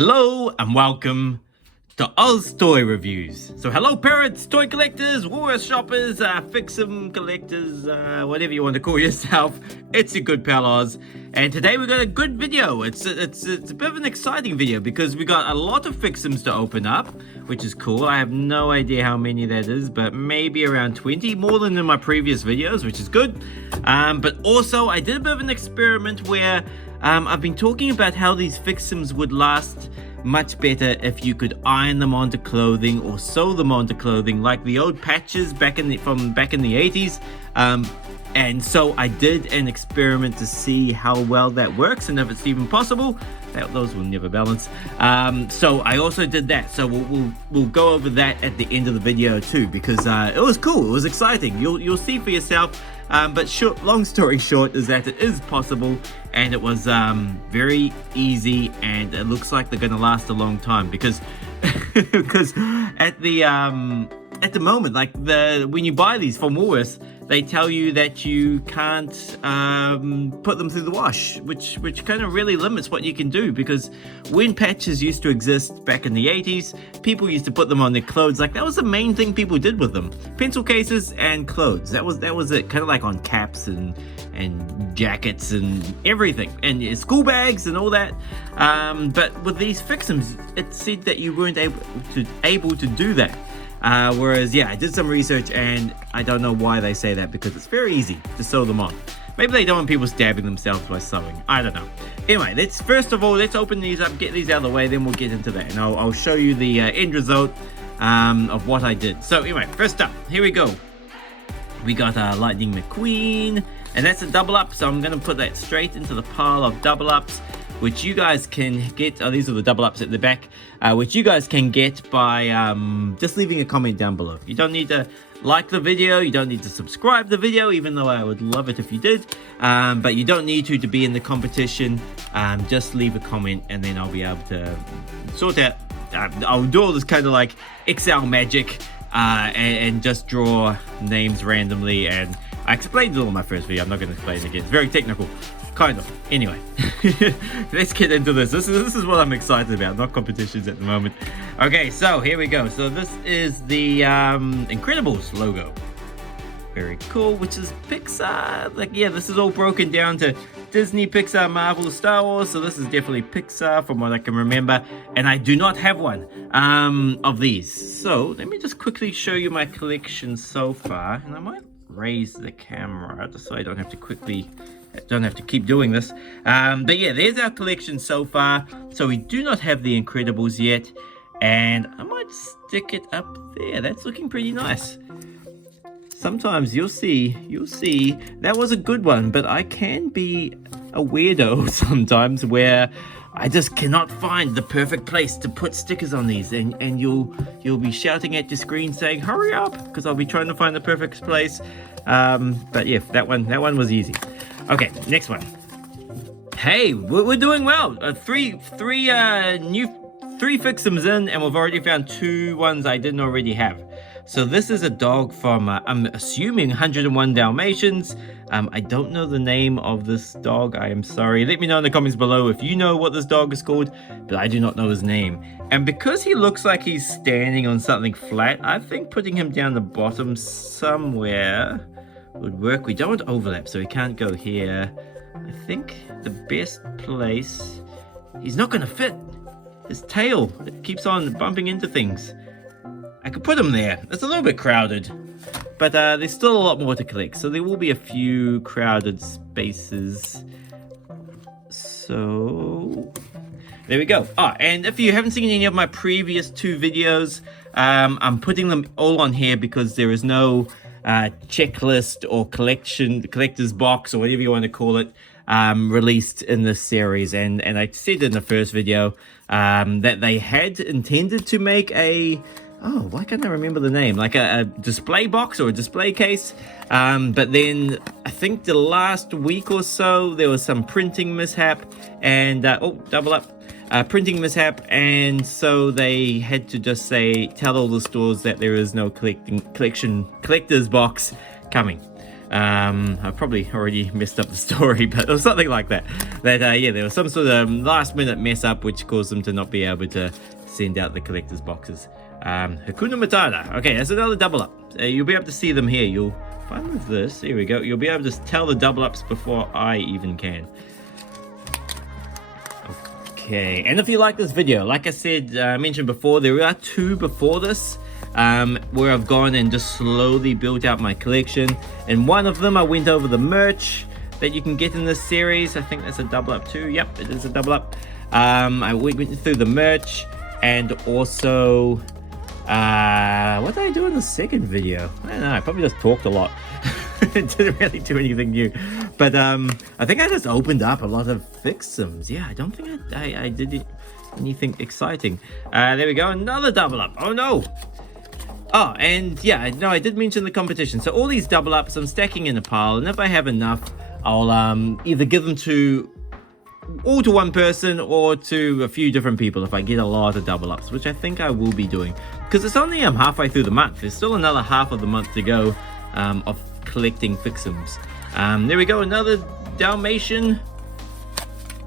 Hello and welcome to OzToyReviews. So hello parents, toy collectors, Woolworths shoppers, Fix-Em collectors, whatever you want to call yourself. It's your good pal Oz. And today we got a good video. It's a bit of an exciting video because we got a lot of Fix-Ems to open up, which is cool. I have no idea how many that is, but maybe around 20, more than in my previous videos, which is good. But also I did a bit of an experiment where I've been talking about how these Fix-Ems would last much better if you could iron them onto clothing or sew them onto clothing, like the old patches from back in the 80s. And so I did an experiment to see how well that works and if it's even possible. Those will never balance. So I also did that. So we'll go over that at the end of the video too, because it was cool. It was exciting. You'll see for yourself. But long story short is that it is possible, and it was very easy, and it looks like they're going to last a long time because at the moment, like when you buy these from Woolworths, they tell you that you can't put them through the wash, which kind of really limits what you can do, because when patches used to exist back in the 80s, people used to put them on their clothes. Like that was the main thing people did with them: pencil cases and clothes. That was it, kind of like on caps and jackets and everything, and school bags and all that. But with these Fix-Ems, it said that you weren't able to do that. Whereas, yeah, I did some research, and I don't know why they say that, because it's very easy to sew them on. Maybe they don't want people stabbing themselves by sewing. I don't know. Anyway, first of all, let's open these up, get these out of the way, then we'll get into that. And I'll show you the end result of what I did. So anyway, first up, here we go. We got Lightning McQueen, and that's a double up. So I'm going to put that straight into the pile of double ups, which you guys can get. Oh, these are the double ups at the back, which you guys can get by just leaving a comment down below. You don't need to like the video, you don't need to subscribe to the video, even though I would love it if you did, but you don't need to be in the competition. Just leave a comment, and then I'll be able to sort out. I'll do all this kind of like Excel magic and just draw names randomly, and I explained it all in my first video. I'm not going to explain it again. It's very technical. Kind of. Anyway, let's get into this. This is what I'm excited about, not competitions at the moment. Okay, so here we go. So this is the Incredibles logo. Very cool, which is Pixar. Like, yeah, this is all broken down to Disney, Pixar, Marvel, Star Wars. So this is definitely Pixar from what I can remember. And I do not have one of these. So let me just quickly show you my collection so far. And I might raise the camera just so I don't have to keep doing this. But yeah, there's our collection so far. So we do not have the Incredibles yet, and I might stick it up there. That's looking pretty nice. Sometimes you'll see that was a good one, but I can be a weirdo sometimes where I just cannot find the perfect place to put stickers on these, and you'll be shouting at your screen saying hurry up, because I'll be trying to find the perfect place. But yeah, that one was easy. Okay, next one. Hey, we're doing well. Three Fix-Ems in, and we've already found 2 ones I didn't already have. So this is a dog from, I'm assuming 101 Dalmatians. I don't know the name of this dog. I am sorry. Let me know in the comments below if you know what this dog is called, but I do not know his name. And because he looks like he's standing on something flat, I think putting him down the bottom somewhere would work. We don't want overlap, so he can't go here. I think the best place, he's not going to fit. His tail, it keeps on bumping into things. I could put him there. It's a little bit crowded, but there's still a lot more to collect, so there will be a few crowded spaces. So there we go. And if you haven't seen any of my previous 2 videos, I'm putting them all on here because there is no checklist or collector's box, or whatever you want to call it, released in this series. And I said in the first video that they had intended to make why can't I remember the name? Like a display box or a display case. But then I think the last week or so, there was some printing mishap, and double up. Printing mishap, and so they had to just tell all the stores that there is no collector's box coming. I probably already messed up the story, but it was something like that. Yeah, there was some sort of last minute mess up which caused them to not be able to send out the collector's boxes. Hakuna Matata. Okay, that's another double up. You'll be able to see them here. You'll find with this. Here we go. You'll be able to tell the double ups before I even can. Okay, and if you like this video, like I said, mentioned before, there are 2 before this. Where I've gone and just slowly built out my collection. And one of them I went over the merch that you can get in this series. I think that's a double up too. Yep, it is a double up. I went through the merch, and also what did I do in the second video? I don't know, I probably just talked a lot. Didn't really do anything new, but I think I just opened up a lot of FixEms. Yeah, I don't think I did anything exciting. There we go, another double up. Oh no. Oh, and yeah, no, I did mention the competition. So all these double ups I'm stacking in a pile, and if I have enough, I'll either give them all to one person or to a few different people if I get a lot of double ups, which I think I will be doing, because it's only halfway through the month. There's still another half of the month to go of collecting FixEms. There we go, another Dalmatian.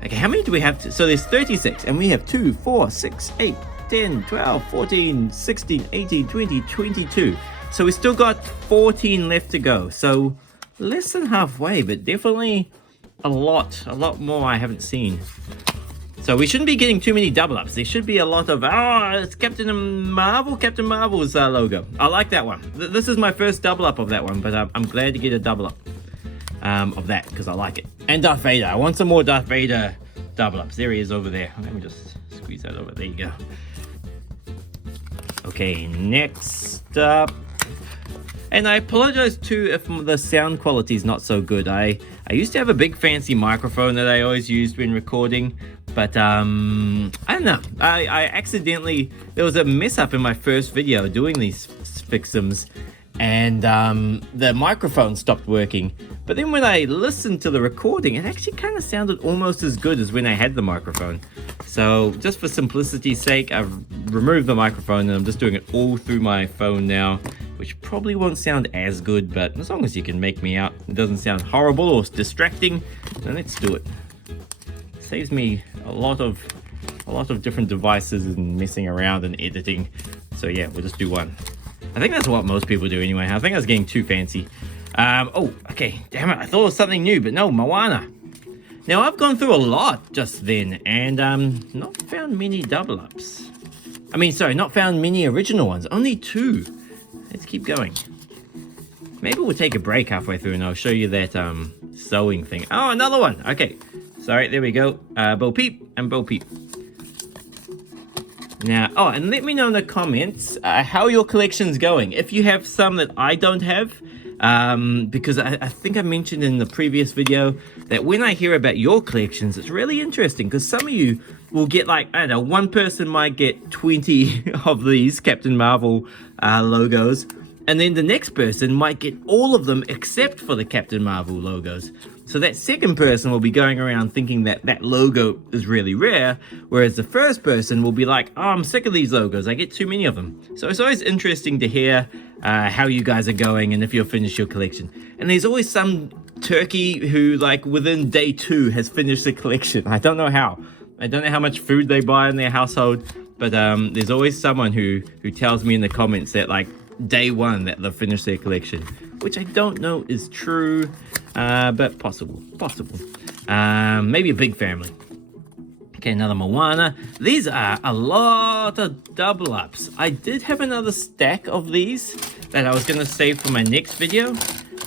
Okay, how many do we have? So there's 36, and we have 2, 4, 6, 8, 10, 12, 14, 16, 18, 20, 22. So we still got 14 left to go. So less than halfway, but definitely a lot more I haven't seen. So we shouldn't be getting too many double ups. There should be a lot of, it's Captain Marvel's logo. I like that one. This is my first double up of that one, but I'm glad to get a double up of that because I like it. And Darth Vader. I want some more Darth Vader double ups. There he is over there. Let me just squeeze that over. There you go. Okay, next up, and I apologize too if the sound quality is not so good. I used to have a big fancy microphone that I always used when recording, but I don't know, I accidentally, there was a mess up in my first video doing these FixEms, and the microphone stopped working. But then when I listened to the recording, it actually kind of sounded almost as good as when I had the microphone. So just for simplicity's sake, I've removed the microphone and I'm just doing it all through my phone now, which probably won't sound as good, but as long as you can make me out, it doesn't sound horrible or distracting, then let's do it. Saves me a lot of different devices and messing around and editing. So yeah, we'll just do one. I think that's what most people do anyway. I think I was getting too fancy. Oh, okay, damn it, I thought it was something new, but no, Moana. Now, I've gone through a lot just then, and not found many double ups. I mean, sorry, not found many original ones, only 2. Let's keep going. Maybe we'll take a break halfway through and I'll show you that sewing thing. Oh, another one, okay. Sorry, there we go. Bo Peep and Bo Peep. Now, oh, and let me know in the comments how your collection's going. If you have some that I don't have, because I think I mentioned in the previous video that when I hear about your collections, it's really interesting because some of you will get like, I don't know, one person might get 20 of these Captain Marvel logos, and then the next person might get all of them except for the Captain Marvel logos. So that second person will be going around thinking that that logo is really rare, whereas the first person will be like, oh, I'm sick of these logos, I get too many of them. So it's always interesting to hear how you guys are going and if you'll finish your collection. And there's always some turkey who, like, within day 2 has finished the collection. I don't know how. I don't know how much food they buy in their household, but there's always someone who tells me in the comments that, like, day 1 that they've finished their collection, which I don't know is true, but possible. Maybe a big family. Okay, another Moana. These are a lot of double ups. I did have another stack of these that I was going to save for my next video,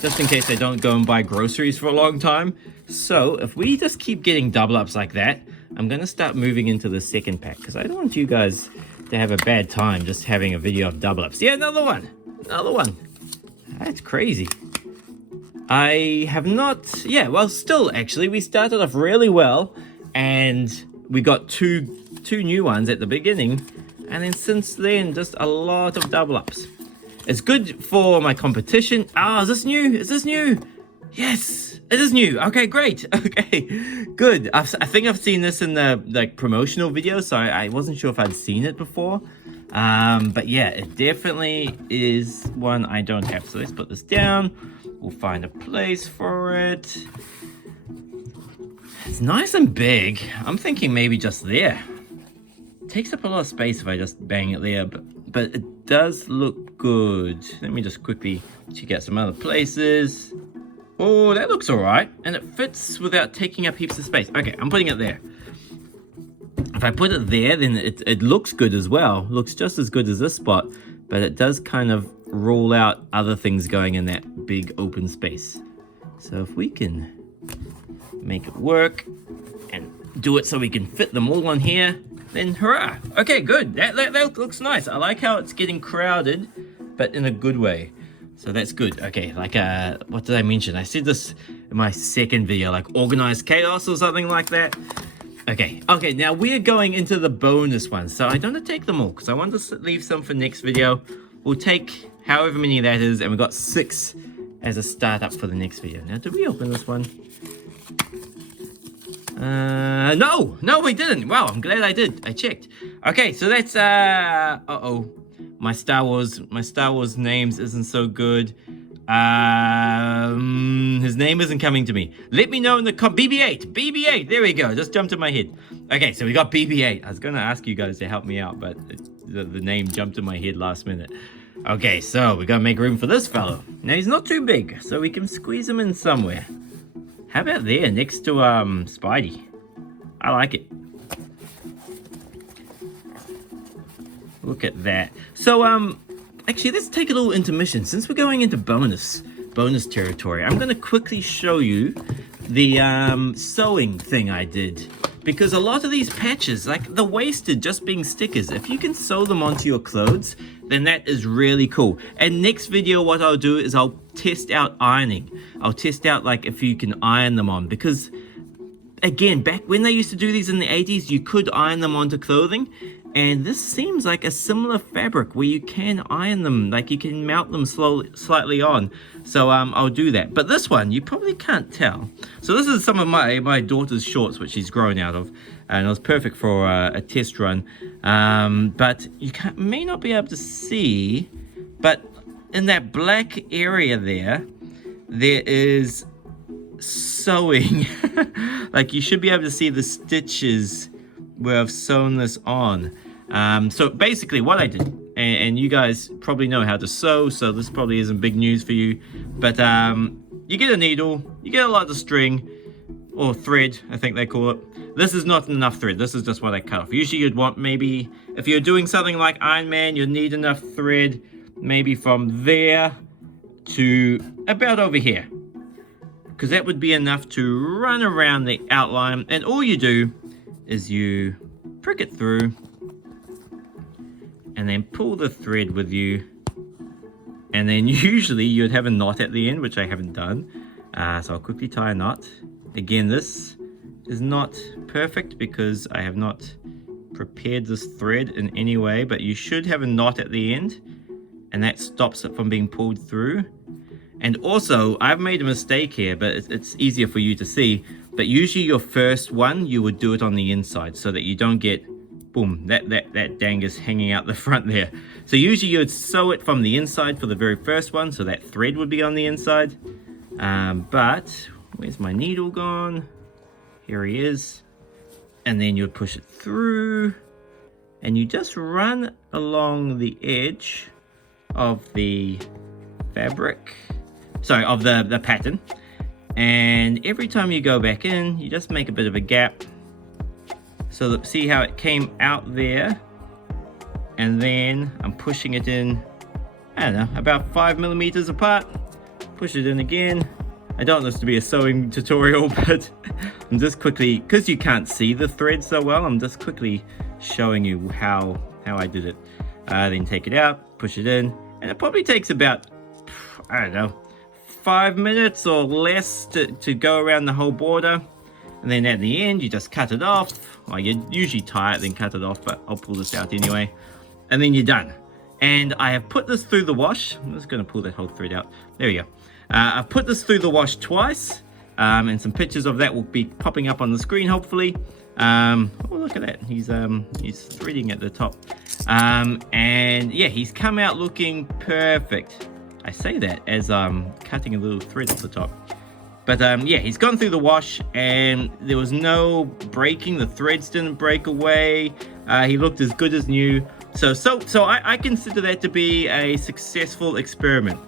just in case I don't go and buy groceries for a long time. So if we just keep getting double ups like that, I'm going to start moving into the second pack, because I don't want you guys to have a bad time just having a video of double ups. Yeah, another one. That's crazy. I have not, yeah, well, still, actually, we started off really well, and we got two new ones at the beginning, and then since then, just a lot of double ups. It's good for my competition. Ah, is this new? Yes, it is new. Okay, great. Okay, good. I think I've seen this in the, like, promotional video, so I wasn't sure if I'd seen it before. But yeah, it definitely is one I don't have. So let's put this down. We'll find a place for it. It's nice and big. I'm thinking maybe just there. It takes up a lot of space if I just bang it there, but it does look good. Let me just quickly check out some other places. Oh, that looks all right. And it fits without taking up heaps of space. Okay, I'm putting it there. If I put it there, then it looks good as well. Looks just as good as this spot, but it does kind of rule out other things going in that big open space. So if we can make it work and do it so we can fit them all on here, then hurrah. Okay, good. That looks nice. I like how it's getting crowded, but in a good way. So that's good. Okay, like what did I mention? I said this in my second video, like organized chaos or something like that. Okay, now we're going into the bonus ones. So I don't want to take them all because I want to leave some for next video. We'll take however many that is, and we got 6 as a startup for the next video. Now, did we open this one? No, we didn't. Wow, I'm glad I did. I checked. Okay, so that's uh-oh. My Star Wars names isn't so good. His name isn't coming to me. Let me know in the BB-8. There we go. Just jumped in my head. Okay, so we got BB-8. I was gonna ask you guys to help me out, but the name jumped in my head last minute. Okay, so we gotta make room for this fellow. Now he's not too big, so we can squeeze him in somewhere. How about there, next to Spidey? I like it. Look at that. So actually, let's take a little intermission. Since we're going into bonus territory, I'm going to quickly show you the sewing thing I did. Because a lot of these patches, like the wasted just being stickers, if you can sew them onto your clothes, then that is really cool. And next video, what I'll do is I'll test out ironing. I'll test out like if you can iron them on, because again, back when they used to do these in the 80s, you could iron them onto clothing. And this seems like a similar fabric where you can iron them, like you can mount them slightly on. So I'll do that. But this one, you probably can't tell. So this is some of my daughter's shorts, which she's grown out of. And it was perfect for a test run. But you may not be able to see, but in that black area there is sewing. Like you should be able to see the stitches where I've sewn this on. So basically what I did, and you guys probably know how to sew, so this probably isn't big news for you, but you get a needle, you get a lot of string, or thread, I think they call it. This is not enough thread, this is just what I cut off. Usually you'd want maybe, if you're doing something like Iron Man, you'd need enough thread, maybe from there to about over here. Because that would be enough to run around the outline, and all you do is you prick it through and then pull the thread with you, and then usually you'd have a knot at the end, which I haven't done, so I'll quickly tie a knot. Again, this is not perfect because I have not prepared this thread in any way, but you should have a knot at the end, and that stops it from being pulled through. And also, I've made a mistake here, but it's easier for you to see. But usually your first one, you would do it on the inside so that you don't get, boom, that dangus hanging out the front there. So usually you would sew it from the inside for the very first one, so that thread would be on the inside. But where's my needle gone? Here he is. And then you'd push it through, and you just run along the edge of the fabric, sorry, of the pattern. And every time you go back in, you just make a bit of a gap. So that, see how it came out there? And then I'm pushing it in, I don't know, about 5 millimeters apart. Push it in again. I don't want this to be a sewing tutorial, but I'm just quickly, because you can't see the thread so well, I'm just quickly showing you how I did it. Then take it out, push it in, and it probably takes about, I don't know, 5 minutes or less to go around the whole border. And then at the end, you just cut it off. Well, you usually tie it, then cut it off, but I'll pull this out anyway. And then you're done. And I have put this through the wash. I'm just going to pull that whole thread out. There we go. I've put this through the wash twice. And some pictures of that will be popping up on the screen, hopefully. Oh, look at that. He's threading at the top. And yeah, he's come out looking perfect. I say that as cutting a little thread off the top. But yeah, he's gone through the wash and there was no breaking. The threads didn't break away. He looked as good as new. So I consider that to be a successful experiment.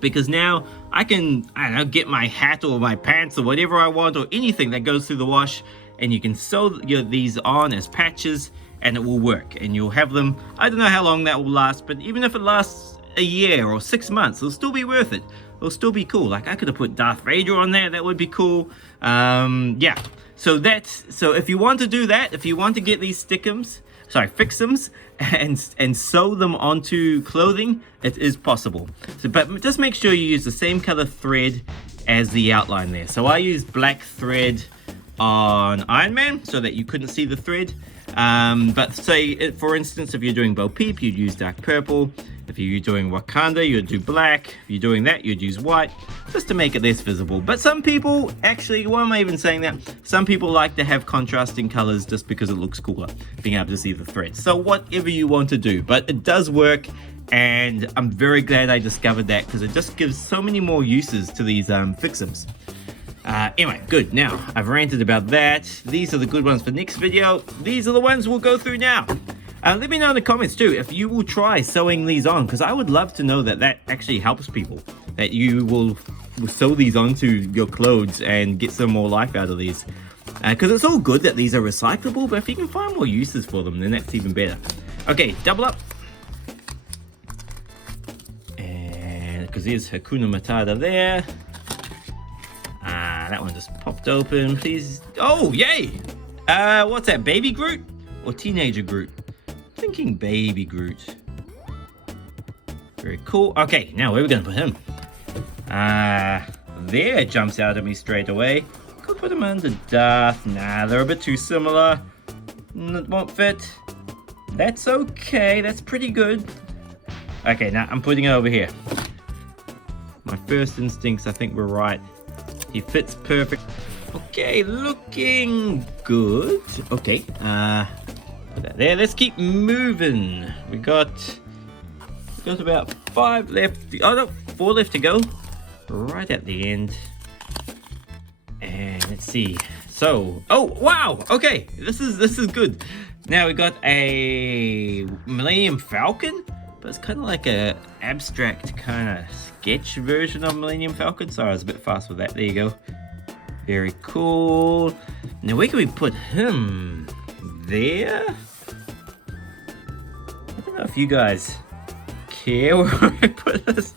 Because now I don't know, get my hat or my pants or whatever I want or anything that goes through the wash, and you can sew these on as patches and it will work. And you'll have them, I don't know how long that will last, but even if it lasts a year or 6 months, it'll still be worth it. It'll still be cool. Like I could have put Darth Vader on there, that would be cool. Yeah, so if you want to do that, if you want to get these FixEms and sew them onto clothing, it is possible. But just make sure you use the same color thread as the outline there. So I used black thread on Iron Man so that you couldn't see the thread. But say, for instance, if you're doing Bo Peep, you'd use dark purple. If you're doing Wakanda, you'd do black. If you're doing that, you'd use white, just to make it less visible. But some people, actually, why am I even saying that? Some people like to have contrasting colors just because it looks cooler, being able to see the threads. So whatever you want to do, but it does work, and I'm very glad I discovered that because it just gives so many more uses to these FixEms. Anyway, good. Now, I've ranted about that. These are the good ones for next video. These are the ones we'll go through now. Let me know in the comments too if you will try sewing these on, because I would love to know that actually helps people. That you will sew these onto your clothes and get some more life out of these. Because it's all good that these are recyclable, but if you can find more uses for them, then that's even better. Okay, double up. And because there's Hakuna Matata there. That one just popped open, please. Oh, yay! What's that, Baby Groot or Teenager Groot? Thinking Baby Groot. Very cool. Okay, now where are we gonna put him? There jumps out at me straight away. Could put him under Darth. Nah, they're a bit too similar. It won't fit. That's okay, that's pretty good. Okay, now I'm putting it over here. My first instincts, I think, were right. He fits perfect. Okay, looking good. Okay, put that there. Let's keep moving. We got about 5 left. Oh no, 4 left to go. Right at the end. And let's see. So, oh wow. Okay, this is good. Now we got a Millennium Falcon, but it's kind of like a abstract kind of sketch version of Millennium Falcon. Sorry, I was a bit fast with that. There you go. Very cool. Now where can we put him? There? I don't know if you guys care where I put this.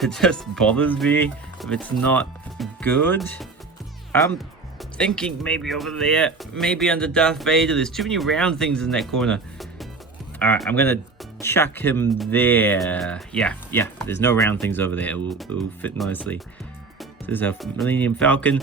It just bothers me if it's not good. I'm thinking maybe over there, maybe under Darth Vader. There's too many round things in that corner. Alright, I'm gonna chuck him there. Yeah, there's no round things over there. It will fit nicely. This is our Millennium Falcon.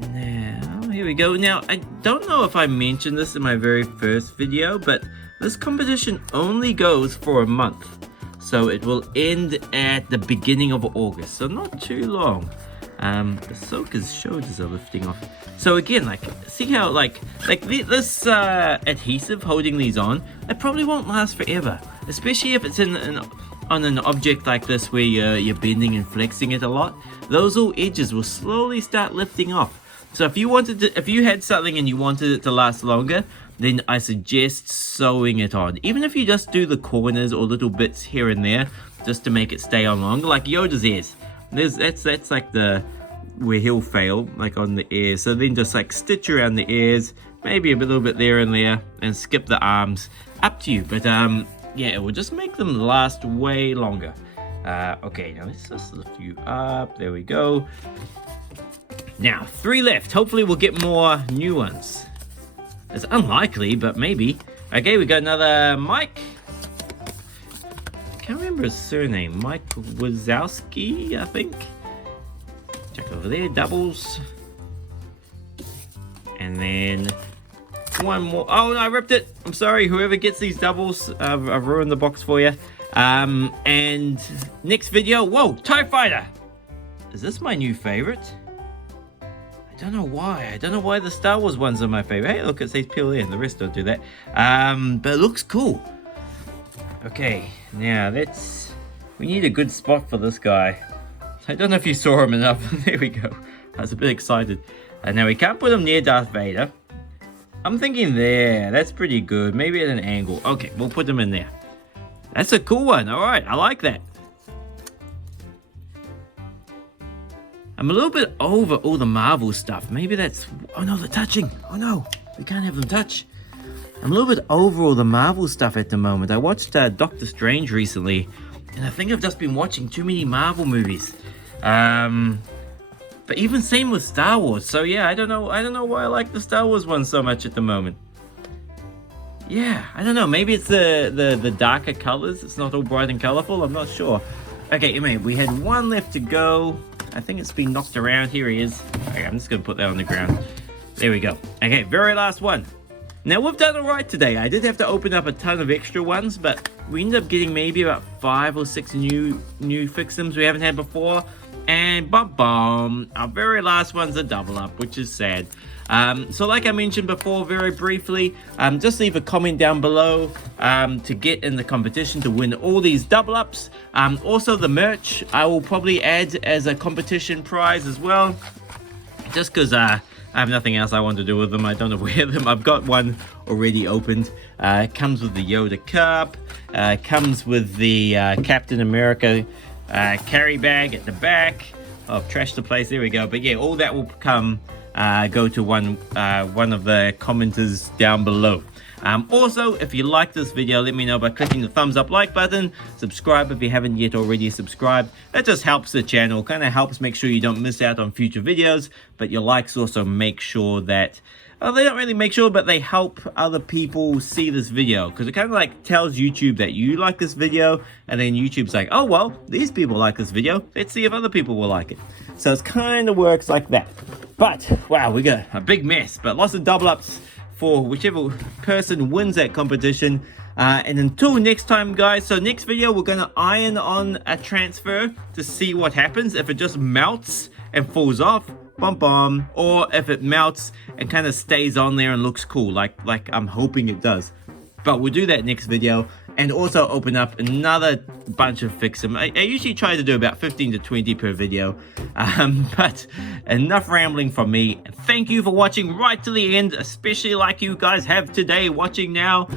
Now, here we go. Now, I don't know if I mentioned this in my very first video, but this competition only goes for a month. So it will end at the beginning of August, so not too long. Ahsoka's shoulders are lifting off. So again, like, see how like this adhesive holding these on, it probably won't last forever, especially if it's on an object like this where you're bending and flexing it a lot. Those little edges will slowly start lifting off. So if you had something and you wanted it to last longer, then I suggest sewing it on. Even if you just do the corners or little bits here and there, just to make it stay on longer, like Yoda's ears. That's like where he'll fail, like on the ears. So then just like stitch around the ears, maybe a little bit there and there, and skip the arms. Up to you, but yeah, it will just make them last way longer. Okay, now let's just lift you up. There we go. Now 3 left. Hopefully we'll get more new ones. It's unlikely, but maybe. Okay, we got another Mike. Can't remember his surname. Mike Wazowski, I think. Check over there, doubles. And then one more. Oh, no, I ripped it. I'm sorry, whoever gets these doubles, I've ruined the box for you. And next video, whoa, TIE Fighter. Is this my new favorite? I don't know why. I don't know why the Star Wars ones are my favorite. Hey, look, it says peel in. The rest don't do that. But it looks cool. Okay, now we need a good spot for this guy. I don't know if you saw him enough. There we go. I was a bit excited. Now we can't put him near Darth Vader. I'm thinking there. That's pretty good. Maybe at an angle. Okay, we'll put him in there. That's a cool one. All right, I like that. I'm a little bit over all the Marvel stuff. Maybe that's... Oh no, they're touching. Oh no, we can't have them touch. I'm a little bit over all the Marvel stuff at the moment. I watched Doctor Strange recently, and I think I've just been watching too many Marvel movies. But even same with Star Wars. So yeah, I don't know why I like the Star Wars one so much at the moment. Yeah, I don't know. Maybe it's the darker colors. It's not all bright and colorful. I'm not sure. Okay, anyway, we had one left to go. I think it's been knocked around. Here he is. Okay, I'm just gonna put that on the ground. There we go. Okay, very last one. Now we've done all right today. I did have to open up a ton of extra ones, but we ended up getting maybe about 5 or 6 new FixEms we haven't had before. And bum, our very last one's a double up, which is sad. So like I mentioned before, very briefly, just leave a comment down below to get in the competition to win all these double ups. Also the merch, I will probably add as a competition prize as well, just because I have nothing else I want to do with them. I don't know where them. I've got one already opened. It comes with the Yoda cup, comes with the Captain America carry bag at the back. Oh, I've trashed the place. There we go. But yeah, all that will come go to one of the commenters down below. Also, if you like this video, let me know by clicking the thumbs up like button. Subscribe if you haven't yet already subscribed. That just helps the channel, kind of helps make sure you don't miss out on future videos. But your likes also make sure that, well, they don't really make sure, but they help other people see this video, because it kind of like tells YouTube that you like this video, and then YouTube's like, oh well, these people like this video, let's see if other people will like it. So it kind of works like that. But wow, we got a big mess, but lots of double ups for whichever person wins that competition. And until next time, guys, so next video we're gonna iron on a transfer to see what happens, if it just melts and falls off, or if it melts and kind of stays on there and looks cool, like I'm hoping it does. But we'll do that next video, and also open up another bunch of FixEms. I usually try to do about 15 to 20 per video, but enough rambling from me. Thank you for watching right to the end, especially like you guys have today watching now.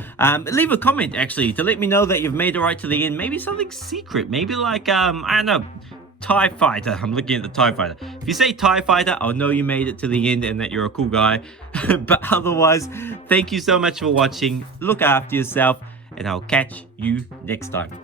Leave a comment actually to let me know that you've made it right to the end. Maybe something secret, maybe like I don't know, TIE Fighter. I'm looking at the TIE Fighter. If you say TIE Fighter, I'll know you made it to the end and that you're a cool guy. But otherwise, thank you so much for watching. Look after yourself, and I'll catch you next time.